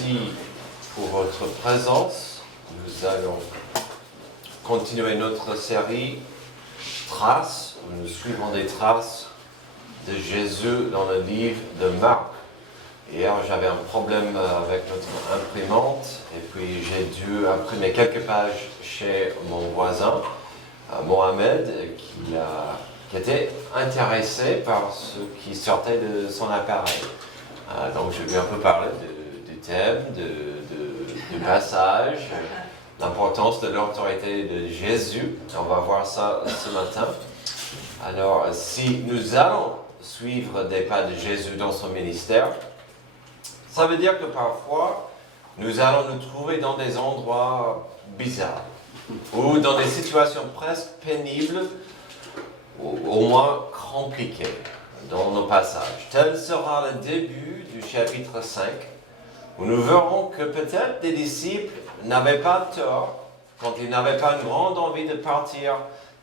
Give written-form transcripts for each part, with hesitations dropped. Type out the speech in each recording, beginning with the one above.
Merci pour votre présence. Nous allons continuer notre série Traces, où nous suivons des traces de Jésus dans le livre de Marc. Hier, j'avais un problème avec notre imprimante et puis j'ai dû imprimer quelques pages chez mon voisin, Mohamed, qui était intéressé par ce qui sortait de son appareil. Donc, je vais un peu parler du thème, du passage, l'importance de l'autorité de Jésus. On va voir ça ce matin. Alors, si nous allons suivre des pas de Jésus dans son ministère, ça veut dire que parfois, nous allons nous trouver dans des endroits bizarres ou dans des situations presque pénibles ou au moins compliquées dans nos passages. Tel sera le début du chapitre 5, où nous verrons que peut-être des disciples n'avaient pas tort quand ils n'avaient pas une grande envie de partir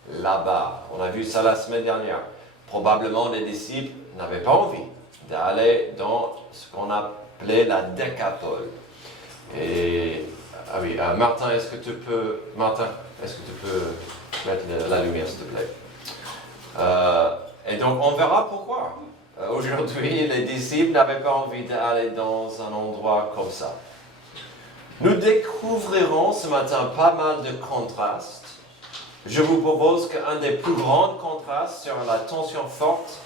là-bas. On a vu ça la semaine dernière. Probablement, les disciples n'avaient pas envie d'aller dans ce qu'on appelait la décapole. Et, Martin, est-ce que tu peux mettre la lumière, s'il te plaît? Et donc, on verra pourquoi. Aujourd'hui, les disciples n'avaient pas envie d'aller dans un endroit comme ça. Nous découvrirons ce matin pas mal de contrastes. Je vous propose qu'un des plus grands contrastes sera la tension forte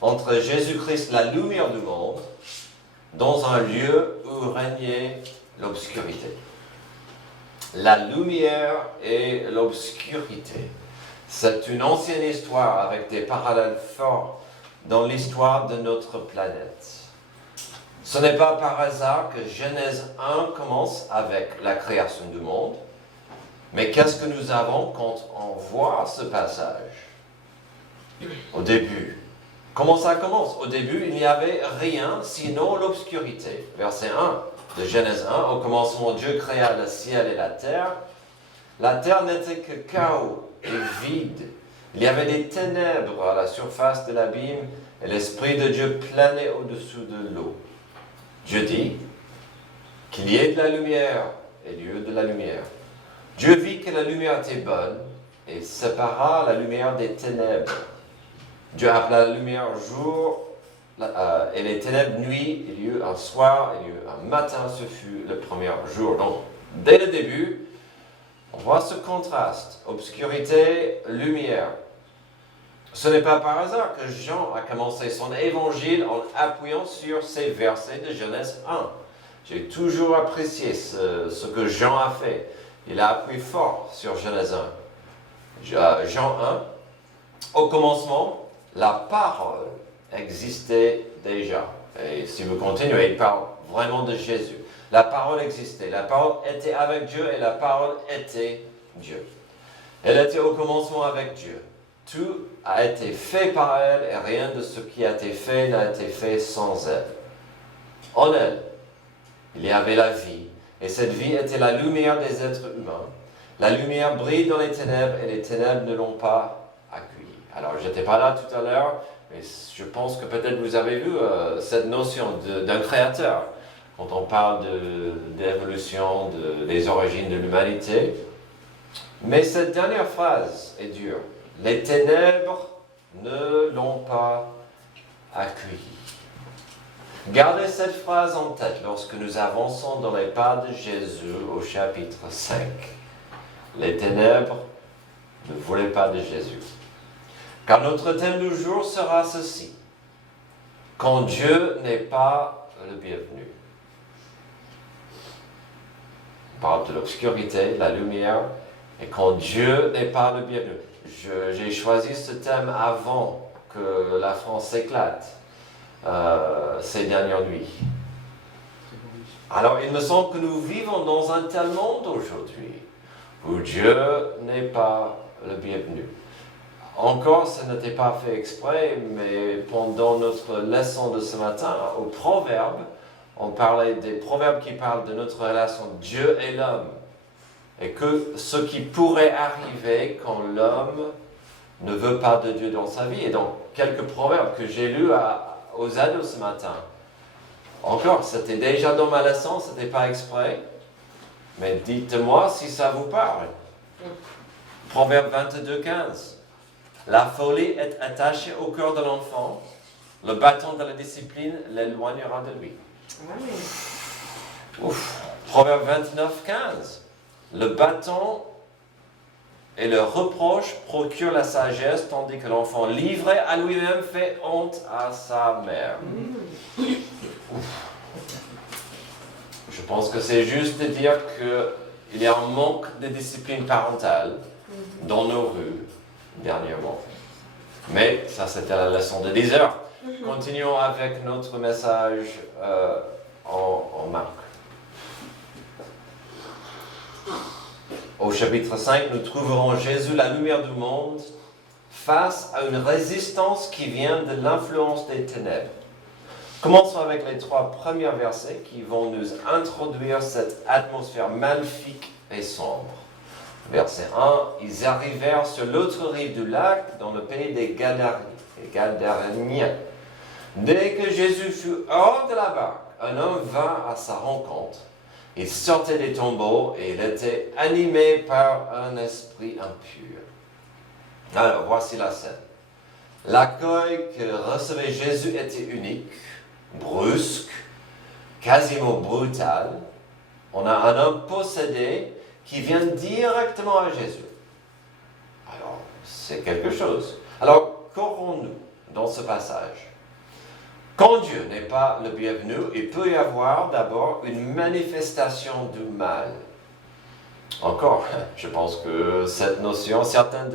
entre Jésus-Christ, la lumière du monde, dans un lieu où régnait l'obscurité. La lumière et l'obscurité. C'est une ancienne histoire avec des parallèles forts dans l'histoire de notre planète. Ce n'est pas par hasard que Genèse 1 commence avec la création du monde, mais qu'est-ce que nous avons quand on voit ce passage? Au début. Comment ça commence? Au début, il n'y avait rien sinon l'obscurité. Verset 1 de Genèse 1, au commencement, Dieu créa le ciel et la terre. La terre n'était que chaos et vide. Il y avait des ténèbres à la surface de l'abîme et l'Esprit de Dieu planait au-dessous de l'eau. Dieu dit qu'il y ait de la lumière et il y eut de la lumière. Dieu vit que la lumière était bonne et sépara la lumière des ténèbres. Dieu appela la lumière jour et les ténèbres nuit. Il y eut un soir, il y eut un matin, ce fut le premier jour. Donc, dès le début, on voit ce contraste, obscurité, lumière. Ce n'est pas par hasard que Jean a commencé son évangile en appuyant sur ces versets de Genèse 1. J'ai toujours apprécié ce que Jean a fait. Il a appuyé fort sur Genèse 1. Jean 1, au commencement, la parole existait déjà. Et si vous continuez, il parle vraiment de Jésus. La parole existait, la parole était avec Dieu et la parole était Dieu. Elle était au commencement avec Dieu. Tout a été fait par elle et rien de ce qui a été fait n'a été fait sans elle. En elle, il y avait la vie et cette vie était la lumière des êtres humains. La lumière brille dans les ténèbres et les ténèbres ne l'ont pas accueillie. Alors, je n'étais pas là tout à l'heure, mais je pense que peut-être vous avez vu cette notion d'un créateur. Quand on parle d'évolution, des origines de l'humanité. Mais cette dernière phrase est dure. Les ténèbres ne l'ont pas accueilli. Gardez cette phrase en tête lorsque nous avançons dans les pas de Jésus au chapitre 5. Les ténèbres ne voulaient pas de Jésus. Car notre thème du jour sera ceci. Quand Dieu n'est pas le bienvenu. On parle de l'obscurité, la lumière, et quand Dieu n'est pas le bienvenu. J'ai choisi ce thème avant que la France s'éclate ces dernières nuits. Alors, il me semble que nous vivons dans un tel monde aujourd'hui où Dieu n'est pas le bienvenu. Encore, ce n'était pas fait exprès, mais pendant notre leçon de ce matin, au Proverbe, on parlait des proverbes qui parlent de notre relation Dieu et l'homme. Et que ce qui pourrait arriver quand l'homme ne veut pas de Dieu dans sa vie. Et donc, quelques proverbes que j'ai lus aux ados ce matin. Encore, c'était déjà dans ma leçon, ce n'était pas exprès. Mais dites-moi si ça vous parle. Proverbe 22, 15. La folie est attachée au cœur de l'enfant. Le bâton de la discipline l'éloignera de lui. Ouf. Proverbe 29, 15. Le bâton et le reproche procurent la sagesse, tandis que l'enfant livré à lui-même fait honte à sa mère. Je pense que c'est juste de dire qu'il y a un manque de discipline parentale dans nos rues dernièrement. Mais ça, c'était la leçon de 10 heures. Continuons avec notre message en Marc. Au chapitre 5, nous trouverons Jésus, la lumière du monde, face à une résistance qui vient de l'influence des ténèbres. Commençons avec les 3 premiers versets qui vont nous introduire cette atmosphère maléfique et sombre. Verset 1, ils arrivèrent sur l'autre rive du lac, dans le pays des Gadaréniens. Dès que Jésus fut hors de la barque, un homme vint à sa rencontre. Il sortait des tombeaux et il était animé par un esprit impur. Alors, voici la scène. L'accueil que recevait Jésus était unique, brusque, quasiment brutal. On a un homme possédé qui vient directement à Jésus. Alors, c'est quelque chose. Alors, qu'aurons-nous dans ce passage? Quand Dieu n'est pas le bienvenu, il peut y avoir d'abord une manifestation du mal. Encore, je pense que cette notion, certaines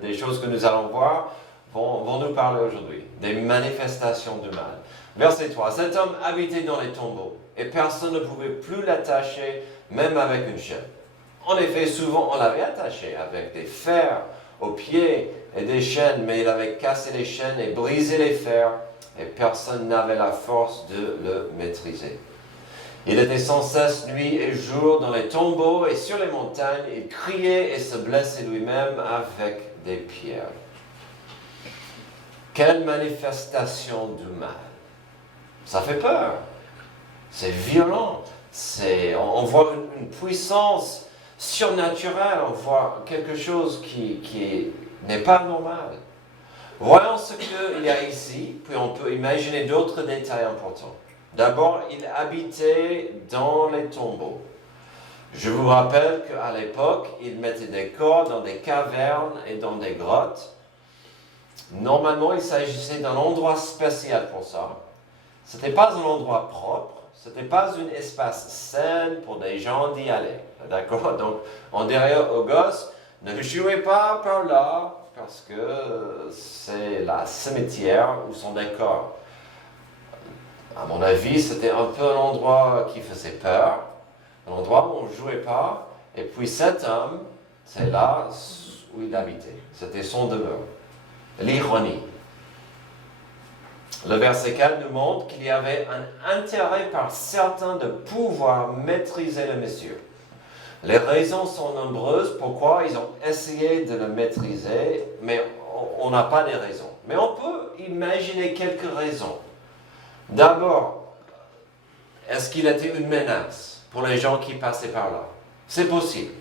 des choses que nous allons voir vont nous parler aujourd'hui. Des manifestations du mal. Verset 3. Cet homme habitait dans les tombeaux et personne ne pouvait plus l'attacher, même avec une chaîne. En effet, souvent on l'avait attaché avec des fers aux pieds et des chaînes, mais il avait cassé les chaînes et brisé les fers. Et personne n'avait la force de le maîtriser. Il était sans cesse nuit et jour dans les tombeaux et sur les montagnes. Il criait et se blessait lui-même avec des pierres. Quelle manifestation du mal! Ça fait peur. C'est violent. On voit une puissance surnaturelle. On voit quelque chose qui n'est pas normal. Voyons ce qu'il y a ici, puis on peut imaginer d'autres détails importants. D'abord, il habitait dans les tombeaux. Je vous rappelle qu'à l'époque, ils mettaient des corps dans des cavernes et dans des grottes. Normalement, il s'agissait d'un endroit spécial pour ça. Ce n'était pas un endroit propre, ce n'était pas un espace sain pour des gens d'y aller. D'accord? Donc, on dirait aux gosses, ne jouez pas par là, parce que c'est la cimetière où sont des corps. À mon avis, c'était un peu un endroit qui faisait peur, un endroit où on ne jouait pas. Et puis cet homme, c'est là où il habitait. C'était son demeure. L'ironie. Le verset 4 nous montre qu'il y avait un intérêt par certains de pouvoir maîtriser le monsieur. Les raisons sont nombreuses pourquoi ils ont essayé de le maîtriser, mais on n'a pas de raisons. Mais on peut imaginer quelques raisons. D'abord, est-ce qu'il était une menace pour les gens qui passaient par là? C'est possible.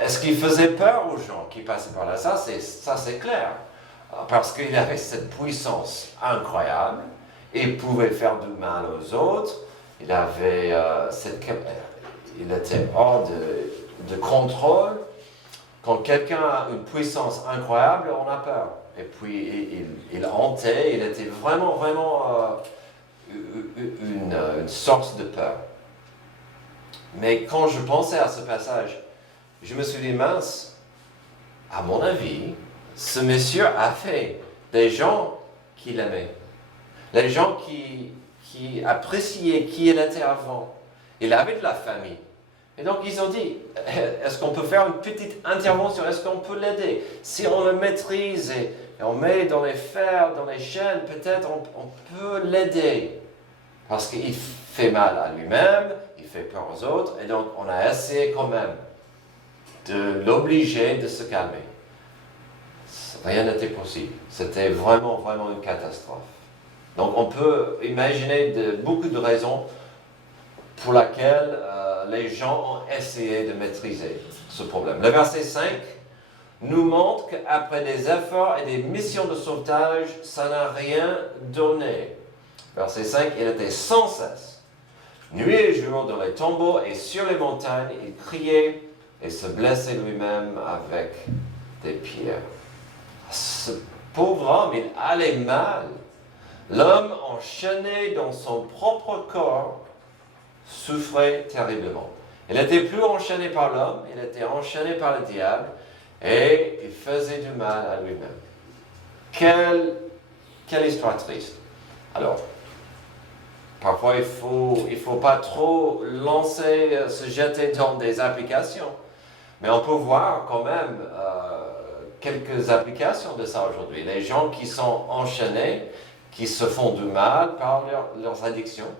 Est-ce qu'il faisait peur aux gens qui passaient par là? Ça, c'est clair. Parce qu'il avait cette puissance incroyable. Il pouvait faire du mal aux autres. Il avait il était hors de contrôle. Quand quelqu'un a une puissance incroyable, on a peur. Et puis, il hantait, il était vraiment une source de peur. Mais quand je pensais à ce passage, je me suis dit, mince, à mon avis, ce monsieur a fait des gens qui l'aimaient. Les gens qui appréciaient qui il était avant. Il avait de la famille. Et donc ils ont dit, est-ce qu'on peut faire une petite intervention? Est-ce qu'on peut l'aider? Si on le maîtrise et on met dans les fers, dans les chaînes, peut-être on peut l'aider. Parce qu'il fait mal à lui-même, il fait peur aux autres, et donc on a essayé quand même de l'obliger de se calmer. Rien n'était possible. C'était vraiment une catastrophe. Donc on peut imaginer beaucoup de raisons pour lesquelles les gens ont essayé de maîtriser ce problème. Le verset 5 nous montre qu'après des efforts et des missions de sauvetage, ça n'a rien donné. Verset 5, il était sans cesse, nuit et jour, dans les tombeaux et sur les montagnes, il criait et se blessait lui-même avec des pierres. Ce pauvre homme, il allait mal. L'homme enchaîné dans son propre corps souffrait terriblement. Il n'était plus enchaîné par l'homme, il était enchaîné par le diable et il faisait du mal à lui-même. Quelle histoire triste. Alors, parfois il faut pas trop se jeter dans des applications, mais on peut voir quand même quelques applications de ça aujourd'hui. Les gens qui sont enchaînés, qui se font du mal par leurs addictions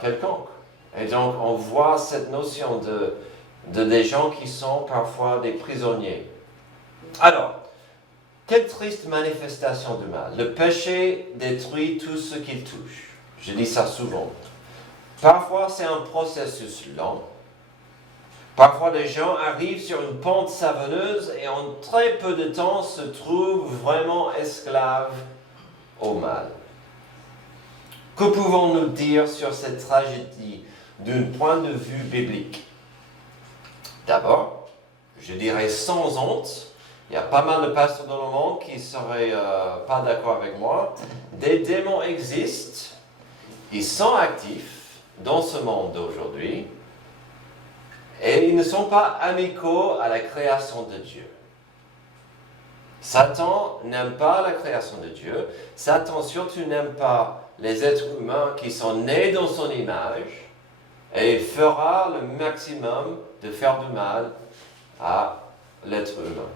quelconques. Et donc, on voit cette notion de des gens qui sont parfois des prisonniers. Alors, quelle triste manifestation du mal. Le péché détruit tout ce qu'il touche. Je dis ça souvent. Parfois, c'est un processus lent. Parfois, les gens arrivent sur une pente savonneuse et en très peu de temps se trouvent vraiment esclaves au mal. Que pouvons-nous dire sur cette tragédie d'un point de vue biblique? D'abord, je dirais sans honte, il y a pas mal de pasteurs dans le monde qui ne seraient pas d'accord avec moi. Des démons existent, ils sont actifs dans ce monde d'aujourd'hui et ils ne sont pas amicaux à la création de Dieu. Satan n'aime pas la création de Dieu. Satan surtout n'aime pas les êtres humains qui sont nés dans son image et il fera le maximum de faire du mal à l'être humain.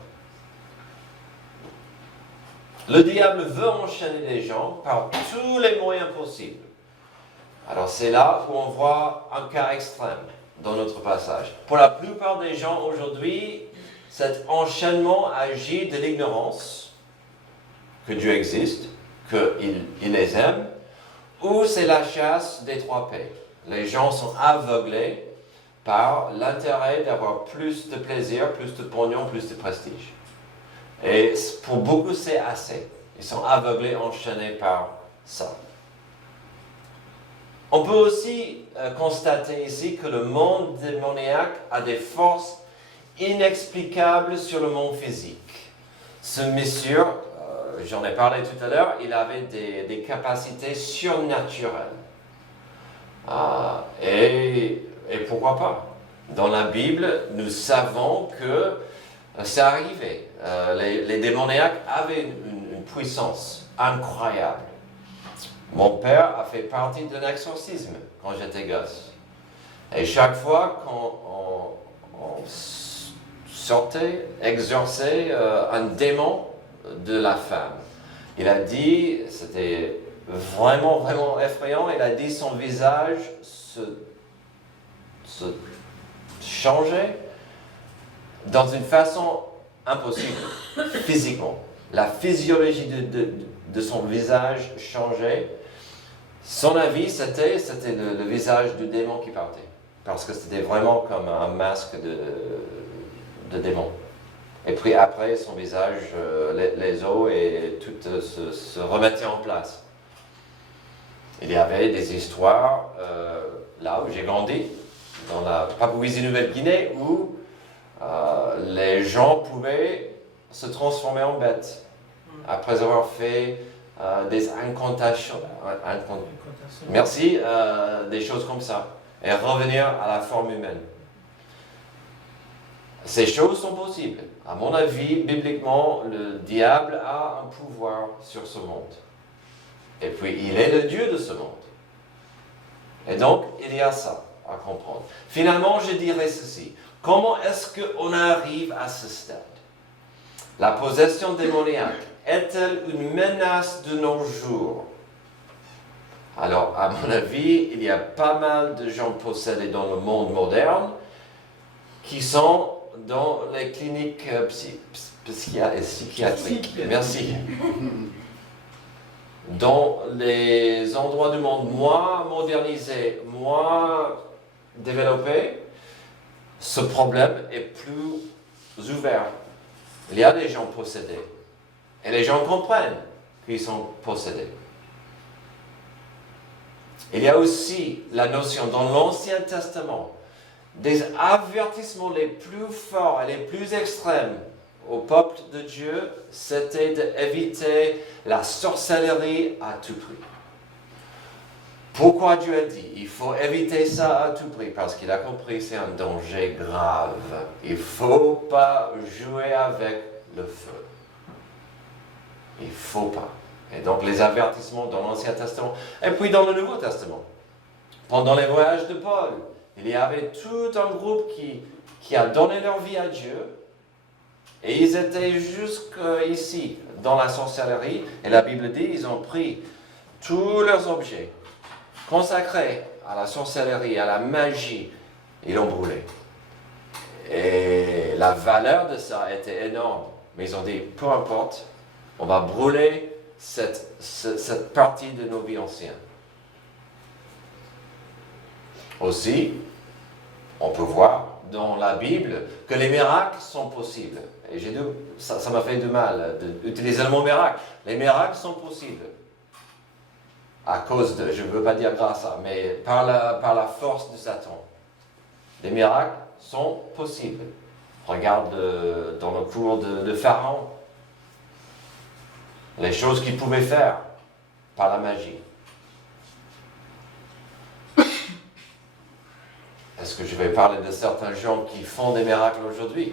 Le diable veut enchaîner les gens par tous les moyens possibles. Alors c'est là où on voit un cas extrême dans notre passage. Pour la plupart des gens aujourd'hui, cet enchaînement agit de l'ignorance que Dieu existe, qu'il les aime, ou c'est la chasse des 3 P. Les gens sont aveuglés par l'intérêt d'avoir plus de plaisir, plus de pognon, plus de prestige. Et pour beaucoup, c'est assez. Ils sont aveuglés, enchaînés par ça. On peut aussi constater ici que le monde démoniaque a des forces inexplicables sur le monde physique. Ce monsieur, j'en ai parlé tout à l'heure, il avait des capacités surnaturelles. Et pourquoi pas? Dans la Bible, nous savons que ça arrivait. Les démoniaques avaient une puissance incroyable. Mon père a fait partie d'un exorcisme quand j'étais gosse. Et chaque fois qu'on sortait, exorçait un démon de la femme, il a dit, c'était vraiment, vraiment effrayant, il a dit son visage se changeait dans une façon impossible, physiquement. La physiologie de son visage changeait. Son avis, c'était le visage du démon qui partait. Parce que c'était vraiment comme un masque de démon. Et puis après, son visage, les os et tout se remettaient en place. Il y avait des histoires, là où j'ai grandi, dans la Papouasie-Nouvelle-Guinée, où les gens pouvaient se transformer en bêtes après avoir fait des incantations, des choses comme ça, et revenir à la forme humaine. Ces choses sont possibles. À mon avis, bibliquement, le diable a un pouvoir sur ce monde. Et puis, il est le Dieu de ce monde. Et donc, il y a ça à comprendre. Finalement, je dirais ceci. Comment est-ce qu'on arrive à ce stade? La possession démoniaque est-elle une menace de nos jours? Alors, à mon avis, il y a pas mal de gens possédés dans le monde moderne qui sont dans les cliniques psychiatriques. Merci. Dans les endroits du monde moins modernisés, moins développés, ce problème est plus ouvert. Il y a des gens possédés. Et les gens comprennent qu'ils sont possédés. Il y a aussi la notion dans l'Ancien Testament des avertissements les plus forts et les plus extrêmes au peuple de Dieu, c'était d'éviter la sorcellerie à tout prix. Pourquoi Dieu a dit, il faut éviter ça à tout prix? Parce qu'il a compris que c'est un danger grave. Il ne faut pas jouer avec le feu. Il ne faut pas. Et donc les avertissements dans l'Ancien Testament, et puis dans le Nouveau Testament. Pendant les voyages de Paul, il y avait tout un groupe qui a donné leur vie à Dieu, et ils étaient jusqu'ici dans la sorcellerie, et la Bible dit, ils ont pris tous leurs objets consacrés à la sorcellerie, à la magie, ils l'ont brûlé. Et la valeur de ça était énorme, mais ils ont dit, peu importe, on va brûler cette partie de nos vies anciennes. Aussi, on peut voir dans la Bible que les miracles sont possibles. Et ça m'a fait du mal d'utiliser le mot miracle. Les miracles sont possibles. À cause de, je ne veux pas dire grâce à, mais par la force de Satan. Les miracles sont possibles. Regarde dans le cours de Pharaon. Les choses qu'il pouvait faire par la magie. Est-ce que je vais parler de certains gens qui font des miracles aujourd'hui?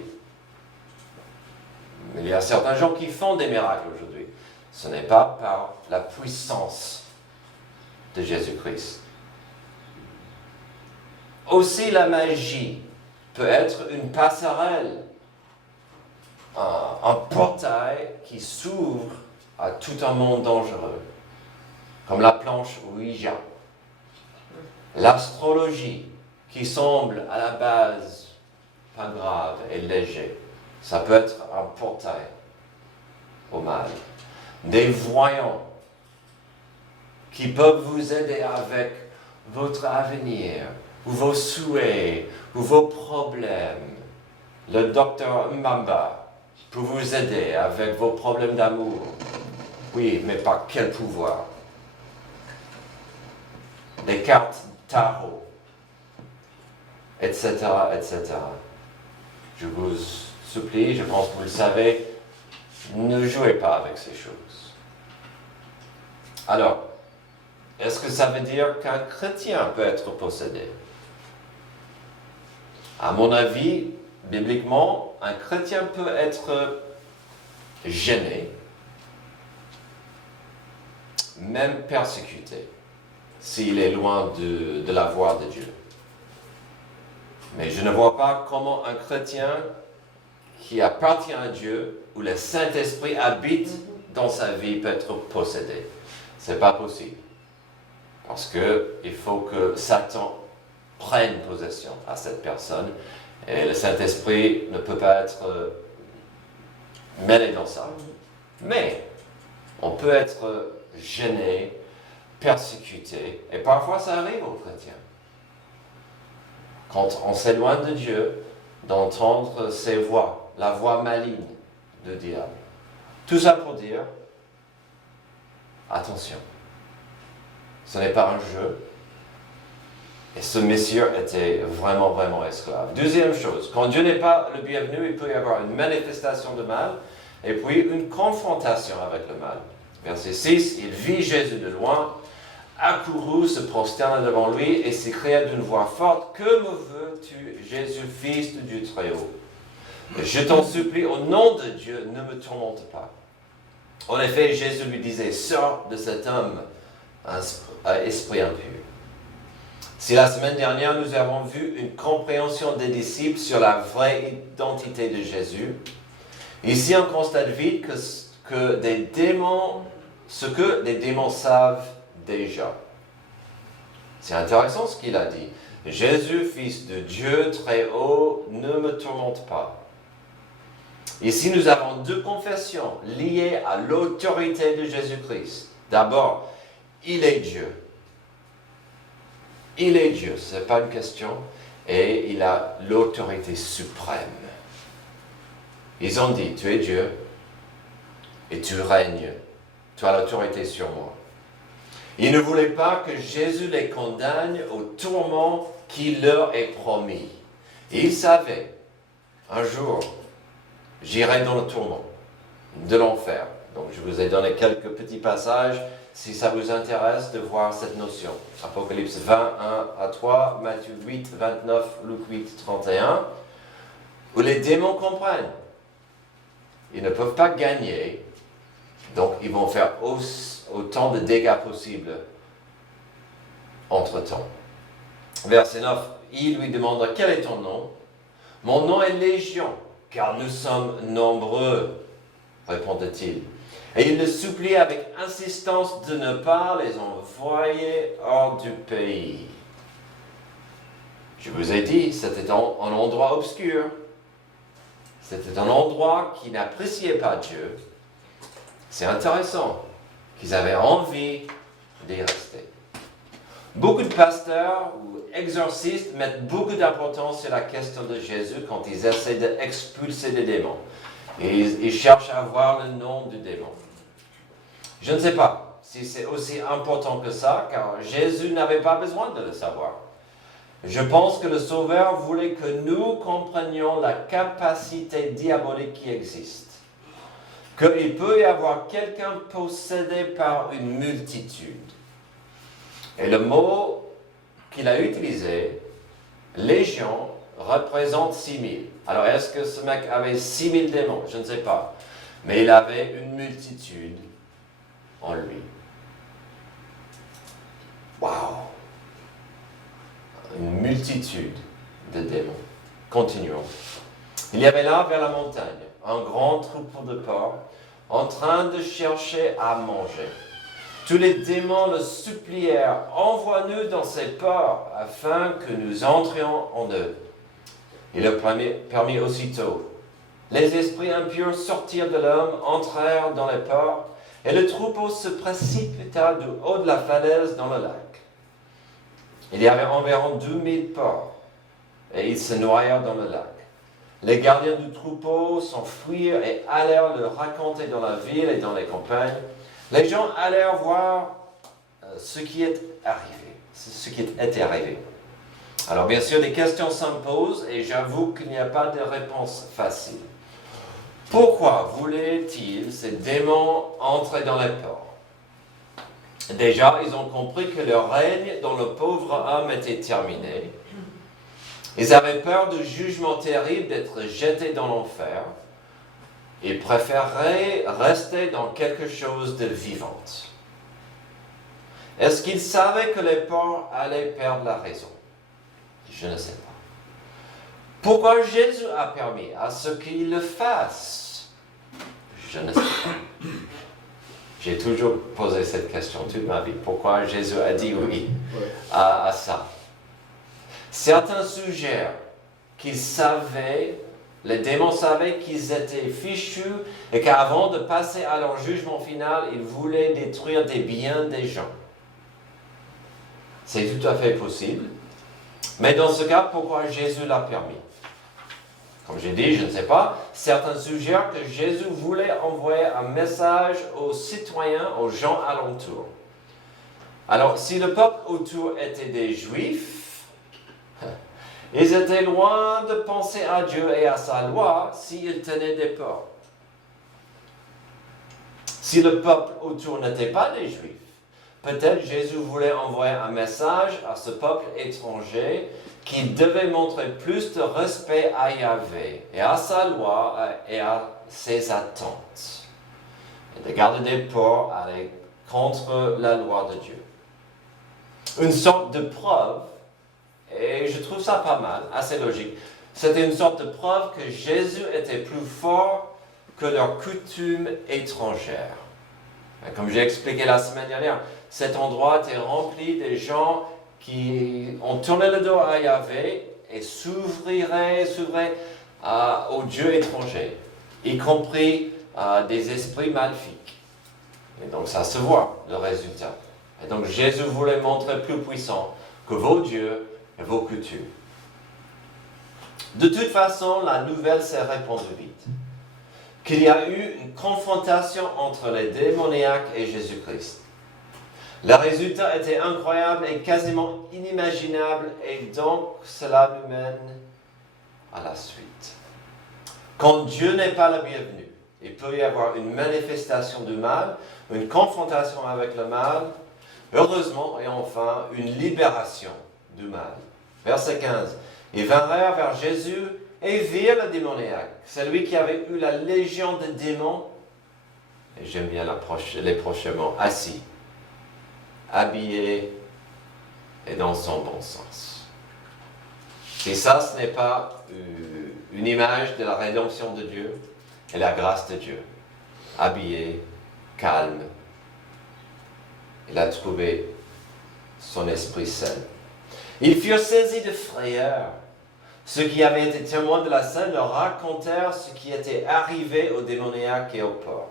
Il y a certains gens qui font des miracles aujourd'hui. Ce n'est pas par la puissance de Jésus-Christ. Aussi, la magie peut être une passerelle, un portail qui s'ouvre à tout un monde dangereux, comme la planche Ouija, l'astrologie, qui semble à la base pas grave et léger. Ça peut être un portail au mal. Des voyants qui peuvent vous aider avec votre avenir, ou vos souhaits, ou vos problèmes. Le docteur Mbamba peut vous aider avec vos problèmes d'amour. Oui, mais par quel pouvoir? Des cartes tarot, etc., etc. Je vous supplie, je pense que vous le savez, ne jouez pas avec ces choses. Alors, est-ce que ça veut dire qu'un chrétien peut être possédé? À mon avis, bibliquement, un chrétien peut être gêné, même persécuté, s'il est loin de la voie de Dieu. Mais je ne vois pas comment un chrétien qui appartient à Dieu, où le Saint-Esprit habite dans sa vie, peut être possédé. Ce n'est pas possible. Parce qu'il faut que Satan prenne possession à cette personne. Et le Saint-Esprit ne peut pas être mêlé dans ça. Mais on peut être gêné, persécuté. Et parfois ça arrive aux chrétiens. Quand on s'éloigne de Dieu, d'entendre ses voix, la voix maligne du diable. Tout ça pour dire, attention, ce n'est pas un jeu. Et ce monsieur était vraiment, vraiment esclave. Deuxième chose, quand Dieu n'est pas le bienvenu, il peut y avoir une manifestation de mal, et puis une confrontation avec le mal. Verset 6, il vit Jésus de loin, accourut, se prosterna devant lui, et s'écria d'une voix forte, « Que me veux-tu, Jésus, fils de Dieu très haut? Je t'en supplie, au nom de Dieu, ne me tourmente pas. » En effet, Jésus lui disait, « Sors de cet homme, à esprit impur. » Si la semaine dernière, nous avons vu une compréhension des disciples sur la vraie identité de Jésus, ici on constate vite ce que les démons savent déjà. C'est intéressant ce qu'il a dit. Jésus, fils de Dieu très haut, ne me tourmente pas. Ici, nous avons deux confessions liées à l'autorité de Jésus-Christ. D'abord, il est Dieu. Il est Dieu, ce n'est pas une question. Et il a l'autorité suprême. Ils ont dit, tu es Dieu et tu règnes. Tu as l'autorité sur moi. Ils ne voulaient pas que Jésus les condamne au tourment qui leur est promis. Et ils savaient, un jour, j'irai dans le tourment de l'enfer. Donc je vous ai donné quelques petits passages, si ça vous intéresse de voir cette notion. Apocalypse 20, 1 à 3, Matthieu 8, 29, Luc 8, 31, où les démons comprennent. Ils ne peuvent pas gagner, donc ils vont faire autant de dégâts possibles entre-temps. Verset 9, il lui demanda, quel est ton nom? Mon nom est Légion, car nous sommes nombreux, répondait-il. Et il le supplie avec insistance de ne pas les envoyer hors du pays. Je vous ai dit, c'était un endroit obscur. C'était un endroit qui n'appréciait pas Dieu. C'est intéressant qu'ils avaient envie d'y rester. Beaucoup de pasteurs ou exorcistes mettent beaucoup d'importance sur la question de Jésus quand ils essaient d'expulser des démons. Et ils cherchent à avoir le nom du démon. Je ne sais pas si c'est aussi important que ça, car Jésus n'avait pas besoin de le savoir. Je pense que le Sauveur voulait que nous comprenions la capacité diabolique qui existe. Qu'il peut y avoir quelqu'un possédé par une multitude. Et le mot qu'il a utilisé, légion, représente 6000. Alors est-ce que ce mec avait 6000 démons? Je ne sais pas. Mais il avait une multitude en lui. Waouh! Une multitude de démons. Continuons. Il y avait là, vers la montagne, un grand troupeau de porcs en train de chercher à manger. Tous les démons le supplièrent, envoie-nous dans ces porcs afin que nous entrions en eux. Il le permit aussitôt. Les esprits impurs sortirent de l'homme, entrèrent dans les porcs, et le troupeau se précipita du haut de la falaise dans le lac. Il y avait environ 2000 porcs, et ils se noyèrent dans le lac. Les gardiens du troupeau s'enfuirent et allèrent le raconter dans la ville et dans les campagnes. Les gens allèrent voir ce qui était arrivé. Alors bien sûr, des questions s'imposent et j'avoue qu'il n'y a pas de réponse facile. Pourquoi voulaient-ils, ces démons, entrer dans les porcs? Déjà, ils ont compris que leur règne dans le pauvre homme était terminé. Ils avaient peur du jugement terrible d'être jetés dans l'enfer. Ils préféraient rester dans quelque chose de vivant. Est-ce qu'ils savaient que les porcs allaient perdre la raison? Je ne sais pas. Pourquoi Jésus a permis à ce qu'ils le fassent? Je ne sais pas. J'ai toujours posé cette question toute ma vie. Pourquoi Jésus a dit oui à ça? Certains suggèrent qu'ils savaient, les démons savaient qu'ils étaient fichus et qu'avant de passer à leur jugement final, ils voulaient détruire des biens des gens. C'est tout à fait possible. Mais dans ce cas, pourquoi Jésus l'a permis? Comme j'ai dit, je ne sais pas. Certains suggèrent que Jésus voulait envoyer un message aux citoyens, aux gens alentours. Alors, si le peuple autour était des Juifs, ils étaient loin de penser à Dieu et à sa loi s'ils tenaient des porcs. Si le peuple autour n'était pas des Juifs, peut-être Jésus voulait envoyer un message à ce peuple étranger qui devait montrer plus de respect à Yahvé et à sa loi et à ses attentes. Et de garder des porcs aller contre la loi de Dieu. Une sorte de preuve, et je trouve ça pas mal, assez logique. C'était une sorte de preuve que Jésus était plus fort que leurs coutumes étrangères. Comme j'ai expliqué la semaine dernière, cet endroit était rempli de gens qui ont tourné le dos à Yahvé et s'ouvriraient aux dieux étrangers, y compris des esprits maléfiques. Et donc ça se voit, le résultat. Et donc Jésus voulait montrer plus puissant que vos dieux et vos coutumes. De toute façon, la nouvelle s'est répandue vite. Qu'il y a eu une confrontation entre les démoniaques et Jésus-Christ. Le résultat était incroyable et quasiment inimaginable, et donc cela nous mène à la suite. Quand Dieu n'est pas le bienvenu, il peut y avoir une manifestation du mal, une confrontation avec le mal, heureusement, et enfin, une libération du mal. Verset 15. Ils vinrent vers Jésus et virent le démoniaque, celui qui avait eu la légion de démons, et j'aime bien les prochains mots, assis, habillé et dans son bon sens. Et ça, ce n'est pas une image de la rédemption de Dieu et la grâce de Dieu. Habillé, calme, il a trouvé son esprit sain. Ils furent saisis de frayeur. Ceux qui avaient été témoins de la scène leur racontèrent ce qui était arrivé aux démoniaques et aux porcs.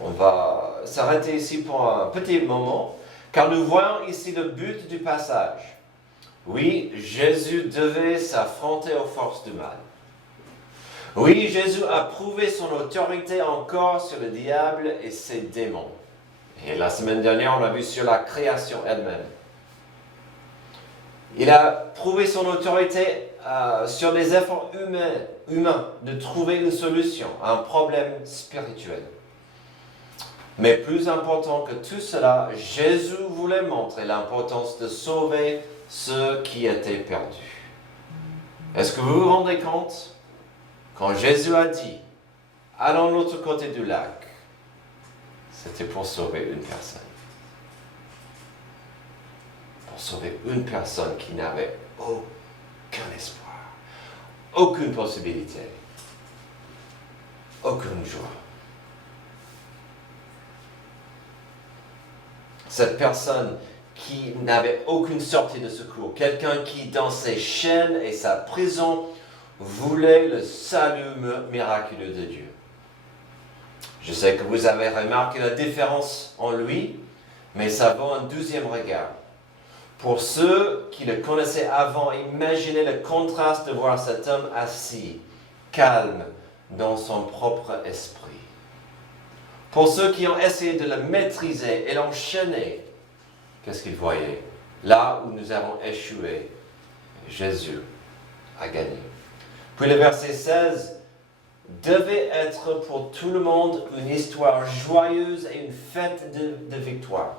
On va s'arrêter ici pour un petit moment, car nous voyons ici le but du passage. Oui, Jésus devait s'affronter aux forces du mal. Oui, Jésus a prouvé son autorité encore sur le diable et ses démons. Et la semaine dernière, on a vu sur la création elle-même. Il a prouvé son autorité sur les efforts humains de trouver une solution à un problème spirituel. Mais plus important que tout cela, Jésus voulait montrer l'importance de sauver ceux qui étaient perdus. Est-ce que vous vous rendez compte? Quand Jésus a dit « Allons de l'autre côté du lac », c'était pour sauver une personne. Pour sauver une personne qui n'avait aucun espoir, aucune possibilité, aucune joie. Cette personne qui n'avait aucune sortie de secours, quelqu'un qui, dans ses chaînes et sa prison, voulait le salut miraculeux de Dieu. Je sais que vous avez remarqué la différence en lui, mais ça vaut un deuxième regard. Pour ceux qui le connaissaient avant, imaginez le contraste de voir cet homme assis, calme, dans son propre esprit. Pour ceux qui ont essayé de le maîtriser et l'enchaîner, qu'est-ce qu'ils voyaient? Là où nous avons échoué, Jésus a gagné. Puis le verset 16 devait être pour tout le monde une histoire joyeuse et une fête de victoire.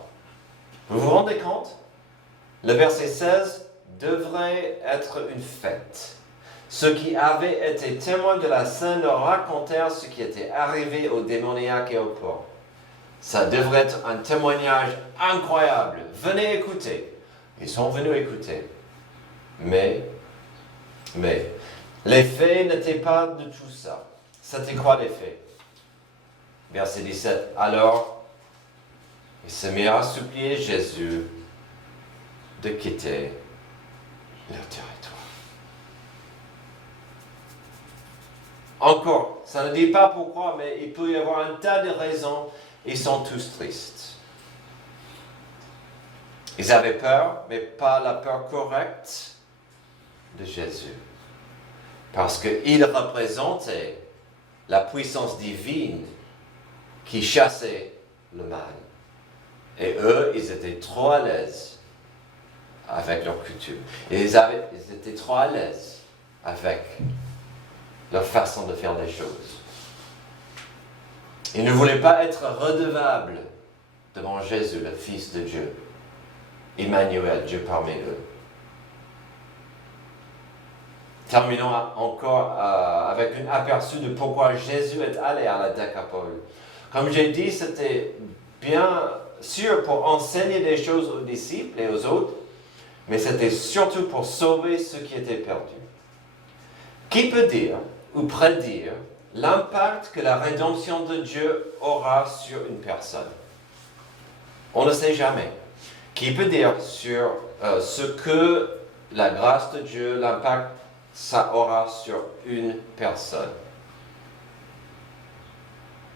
Vous vous rendez compte? Le verset 16 devrait être une fête. Ceux qui avaient été témoins de la scène leur racontèrent ce qui était arrivé aux démoniaques et aux porcs. Ça devrait être un témoignage incroyable. Venez écouter. Ils sont venus écouter. Mais, les faits n'étaient pas de tout ça. C'était quoi les faits? Verset 17. Alors, ils se mirent à supplier Jésus de quitter leur territoire. Encore, ça ne dit pas pourquoi, mais il peut y avoir un tas de raisons. Ils sont tous tristes. Ils avaient peur, mais pas la peur correcte de Jésus. Parce qu'il représentait la puissance divine qui chassait le mal. Et eux, ils étaient trop à l'aise avec leur coutume. Ils étaient trop à l'aise avec leur façon de faire les choses. Ils ne voulaient pas être redevables devant Jésus, le Fils de Dieu, Emmanuel, Dieu parmi eux. Terminons encore avec un aperçu de pourquoi Jésus est allé à la Décapole. Comme j'ai dit, c'était bien sûr pour enseigner des choses aux disciples et aux autres, mais c'était surtout pour sauver ceux qui étaient perdus. Qui peut dire ou prédire l'impact que la rédemption de Dieu aura sur une personne? On ne sait jamais. Qui peut dire sur ce que la grâce de Dieu, l'impact, ça aura sur une personne?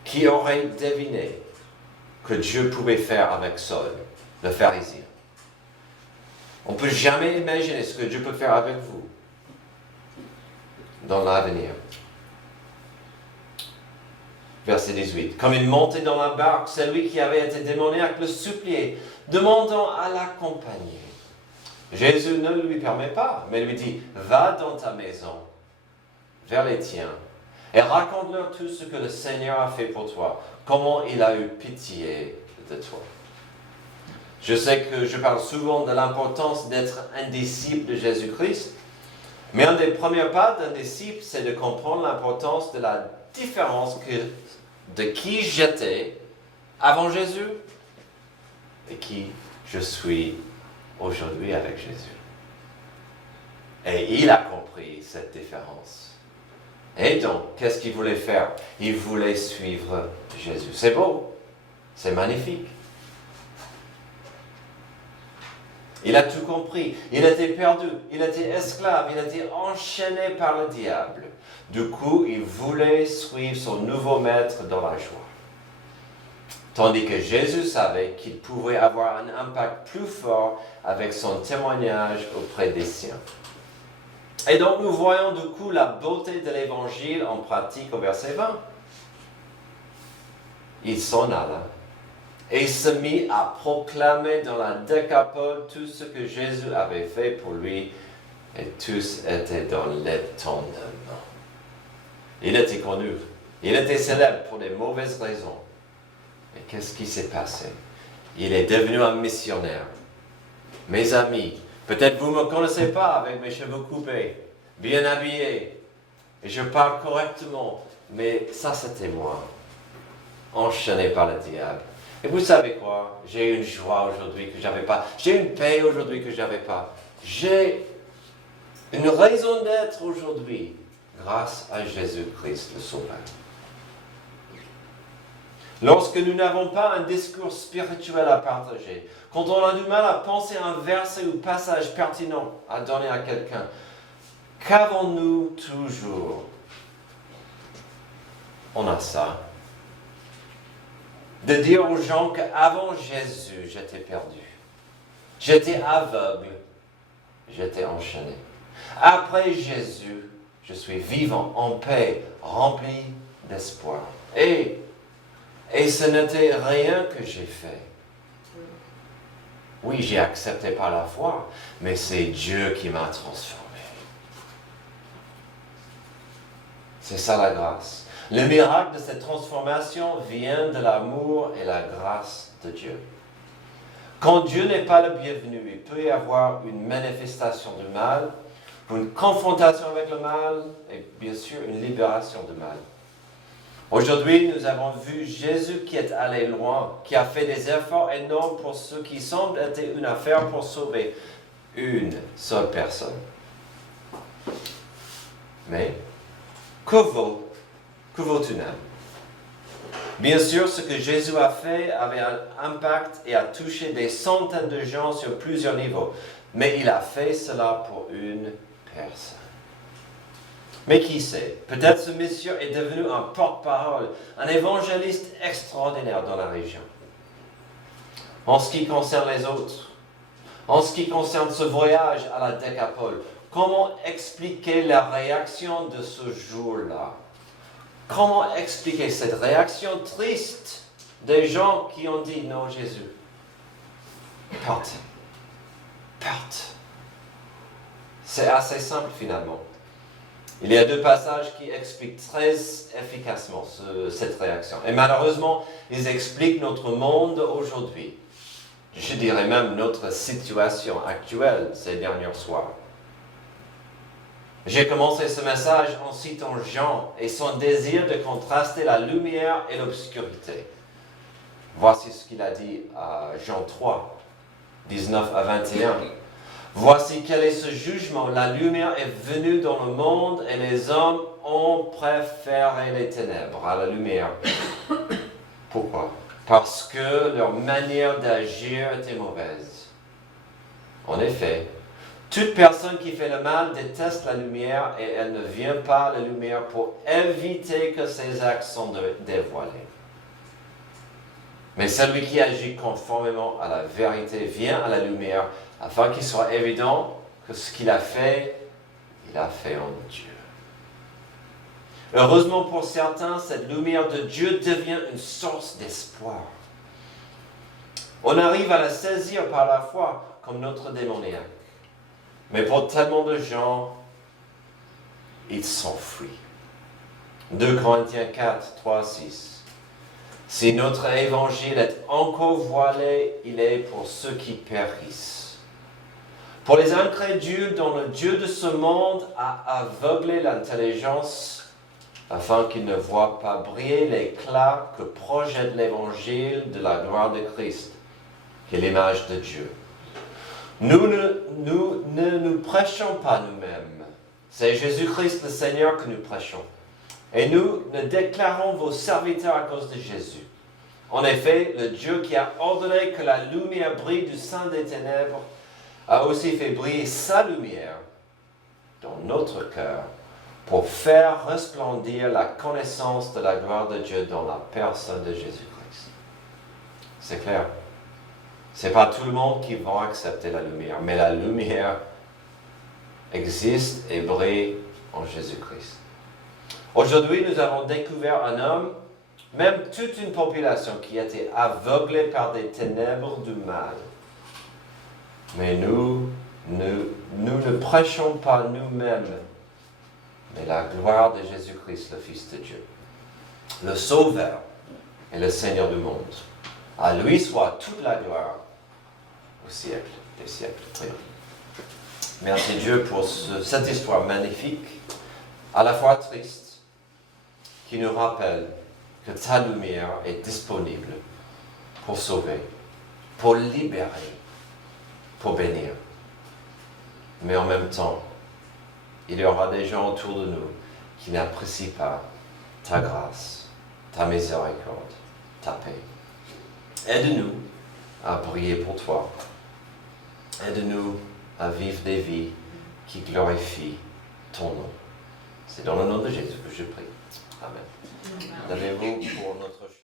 Qui aurait deviné que Dieu pouvait faire avec Saul, le pharisien. On ne peut jamais imaginer ce que Dieu peut faire avec vous dans l'avenir. Verset 18. Comme il montait dans la barque, celui qui avait été démoniaque le suppliait, demandant à l'accompagner. Jésus ne lui permet pas, mais lui dit, va dans ta maison, vers les tiens, et raconte-leur tout ce que le Seigneur a fait pour toi, comment il a eu pitié de toi. Je sais que je parle souvent de l'importance d'être un disciple de Jésus-Christ, mais un des premiers pas d'un disciple, c'est de comprendre l'importance de la différence de qui j'étais avant Jésus et qui je suis aujourd'hui avec Jésus. Et il a compris cette différence. Et donc, qu'est-ce qu'il voulait faire? Il voulait suivre Jésus. C'est beau, c'est magnifique. Il a tout compris. Il était perdu, il était esclave, il était enchaîné par le diable. Du coup, il voulait suivre son nouveau maître dans la joie. Tandis que Jésus savait qu'il pouvait avoir un impact plus fort avec son témoignage auprès des siens. Et donc, nous voyons du coup la beauté de l'Évangile en pratique au verset 20. Il s'en alla et se mit à proclamer dans la Décapole tout ce que Jésus avait fait pour lui, et tous étaient dans l'étonnement. Il était connu, il était célèbre pour des mauvaises raisons. Et qu'est-ce qui s'est passé? Il est devenu un missionnaire. Mes amis, peut-être vous ne me connaissez pas avec mes cheveux coupés, bien habillé, et je parle correctement, mais ça c'était moi, enchaîné par le diable. Et vous savez quoi? J'ai une joie aujourd'hui que je n'avais pas. J'ai une paix aujourd'hui que je n'avais pas. J'ai une raison d'être aujourd'hui grâce à Jésus-Christ le Sauveur. Lorsque nous n'avons pas un discours spirituel à partager, quand on a du mal à penser à un verset ou passage pertinent à donner à quelqu'un, qu'avons-nous toujours? On a ça. De dire aux gens qu'avant Jésus, j'étais perdu. J'étais aveugle. J'étais enchaîné. Après Jésus, je suis vivant, en paix, rempli d'espoir. Et ce n'était rien que j'ai fait. Oui, j'ai accepté par la foi, mais c'est Dieu qui m'a transformé. C'est ça la grâce. Le miracle de cette transformation vient de l'amour et la grâce de Dieu. Quand Dieu n'est pas le bienvenu, il peut y avoir une manifestation du mal, une confrontation avec le mal et bien sûr une libération du mal. Aujourd'hui, nous avons vu Jésus qui est allé loin, qui a fait des efforts énormes pour ce qui semble être une affaire pour sauver une seule personne. Mais, que vaut une âme? Bien sûr, ce que Jésus a fait avait un impact et a touché des centaines de gens sur plusieurs niveaux. Mais il a fait cela pour une personne. Mais qui sait, peut-être ce monsieur est devenu un porte-parole, un évangéliste extraordinaire dans la région. En ce qui concerne les autres, en ce qui concerne ce voyage à la Décapole, comment expliquer la réaction de ce jour-là? Comment expliquer cette réaction triste des gens qui ont dit non, Jésus? Parte. C'est assez simple finalement. Il y a deux passages qui expliquent très efficacement cette réaction. Et malheureusement, ils expliquent notre monde aujourd'hui. Je dirais même notre situation actuelle ces derniers soirs. J'ai commencé ce message en citant Jean et son désir de contraster la lumière et l'obscurité. Voici ce qu'il a dit à Jean 3, 19 à 21. Voici quel est ce jugement. La lumière est venue dans le monde et les hommes ont préféré les ténèbres à la lumière. Pourquoi? Parce que leur manière d'agir était mauvaise. En effet, toute personne qui fait le mal déteste la lumière et elle ne vient pas à la lumière pour éviter que ses actes soient dévoilés. Mais celui qui agit conformément à la vérité vient à la lumière afin qu'il soit évident que ce qu'il a fait, il a fait en Dieu. Heureusement pour certains, cette lumière de Dieu devient une source d'espoir. On arrive à la saisir par la foi comme notre démoniaque. Mais pour tellement de gens, il s'enfuit. 2 Corinthiens 4, 3, 6. Si notre évangile est encore voilé, il est pour ceux qui périssent. Pour les incrédules dont le Dieu de ce monde a aveuglé l'intelligence, afin qu'ils ne voient pas briller l'éclat que projette l'évangile de la gloire de Christ, qui est l'image de Dieu. Nous ne nous prêchons pas nous-mêmes. C'est Jésus-Christ le Seigneur que nous prêchons. Et nous ne déclarons vos serviteurs à cause de Jésus. En effet, le Dieu qui a ordonné que la lumière brille du sein des ténèbres a aussi fait briller sa lumière dans notre cœur pour faire resplendir la connaissance de la gloire de Dieu dans la personne de Jésus-Christ. C'est clair. Ce n'est pas tout le monde qui va accepter la lumière, mais la lumière existe et brille en Jésus-Christ. Aujourd'hui, nous avons découvert un homme, même toute une population qui était aveuglée par des ténèbres du mal. Mais nous ne prêchons pas nous-mêmes, mais la gloire de Jésus-Christ, le Fils de Dieu, le Sauveur et le Seigneur du monde. À lui soit toute la gloire au siècle des siècles. Prions. Merci Dieu pour cette histoire magnifique, à la fois triste, qui nous rappelle que ta lumière est disponible pour sauver, pour libérer, pour bénir. Mais en même temps, il y aura des gens autour de nous qui n'apprécient pas ta grâce, ta miséricorde, ta paix. Aide-nous à briller pour toi. Aide-nous à vivre des vies qui glorifient ton nom. C'est dans le nom de Jésus que je prie. Amen. Levez-vous pour notre